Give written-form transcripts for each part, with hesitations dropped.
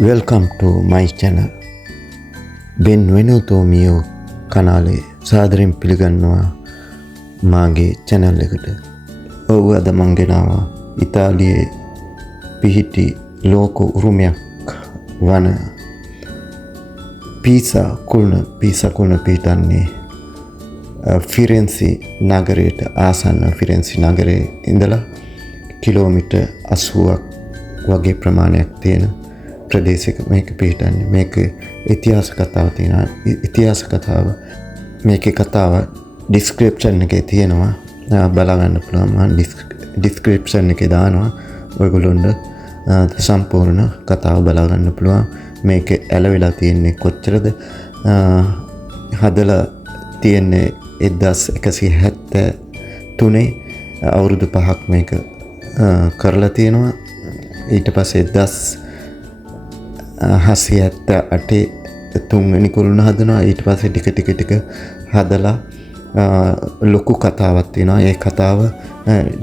Welcome to my channel. Benvenuto mio canale. සාදරයෙන් පිළිගන්නවා මාගේ channel එකට. ඔව් අද මං ගෙනාවා ඉතාලියේ පිහිටි ලෝක උරුමයක් වන පීසා කුළුණ පිහිටන්නේ ෆිරෙන්සි නගරයට ආසන්න ෆිරෙන්සි නගරයේ ඉඳලා කිලෝමීටර් 80ක් වගේ ප්‍රමාණයක් තියෙන ප්‍රදේශයක මේක පිහිටන්නේ. මේක ඉතිහාස කතාව තියෙනවා. ඉතිහාස කතාව මේකේ කතාව ඩිස්ක්‍රිප්ෂන් එකේ තියෙනවා. බලා ගන්න පුළුවන්. මම ඩිස්ක්‍රිප්ෂන් එකේ දානවා. ඔයගොල්ලොන්ට සම්පූර්ණ කතාව බලා ගන්න පුළුවන්. මේකේ ඇලවිලා තියෙන්නේ කොච්චරද? හදලා තියෙන්නේ 1173 අවුරුදු 5ක් මේක කරලා තියෙනවා. ඊට පස්සේ 1778 තුන්වෙනි කුළුණ හදනවා. ඊට පස්සේ ටික හදලා ලොකු කතාවක් තියෙනවා. ඒ කතාව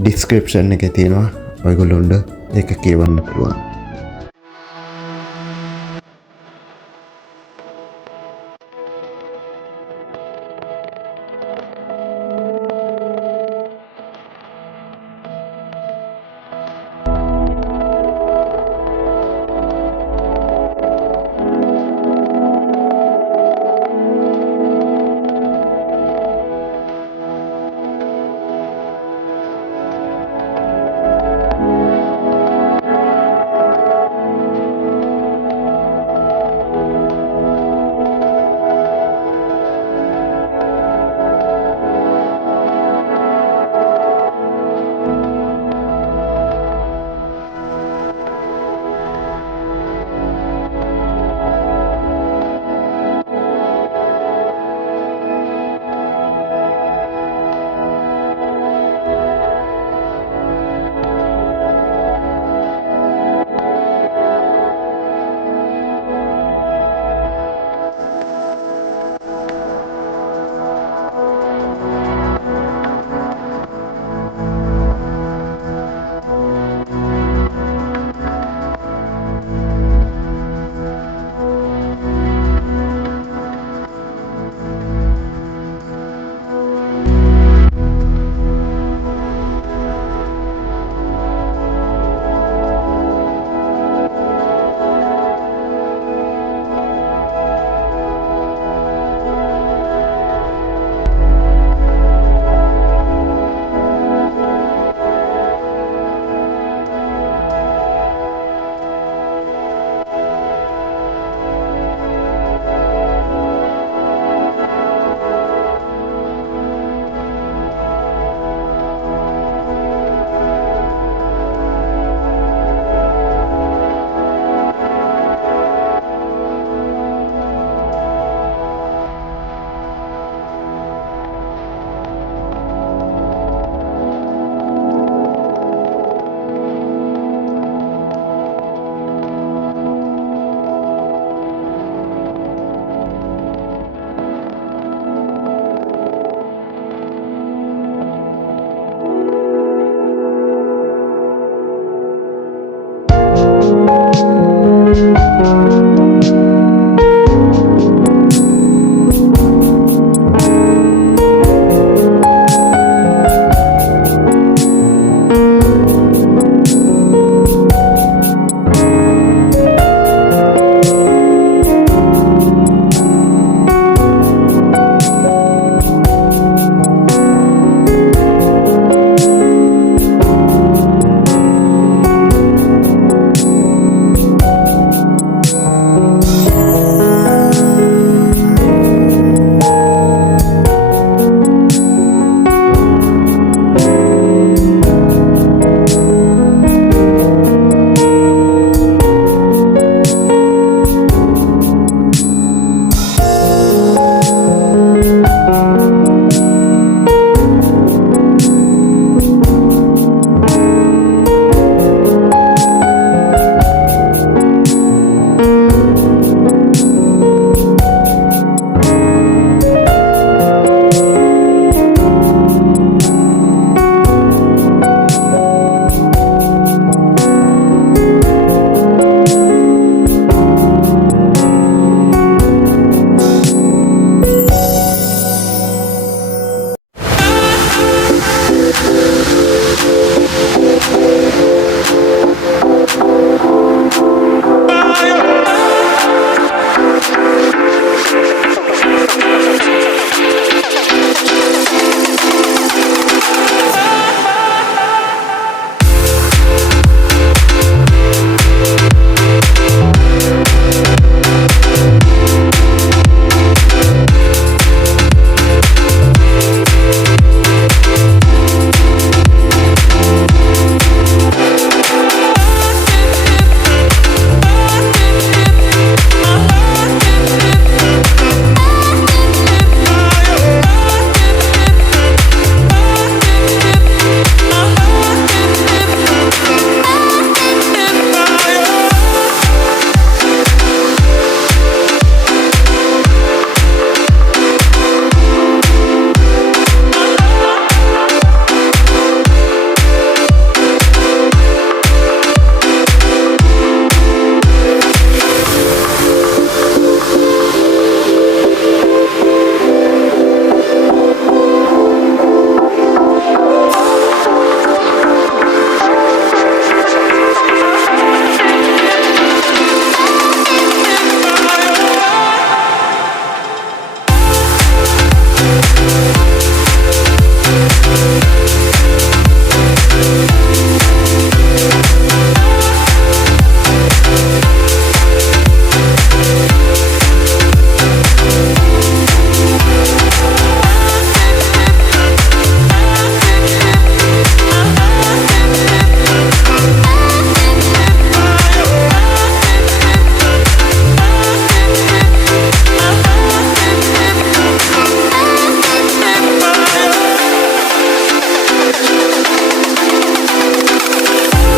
ඩිස්ක්‍රිප්ෂන් එකේ තියෙනවා. ඔයගොල්ලොන්ට ඒක කියවන්න පුළුවන්.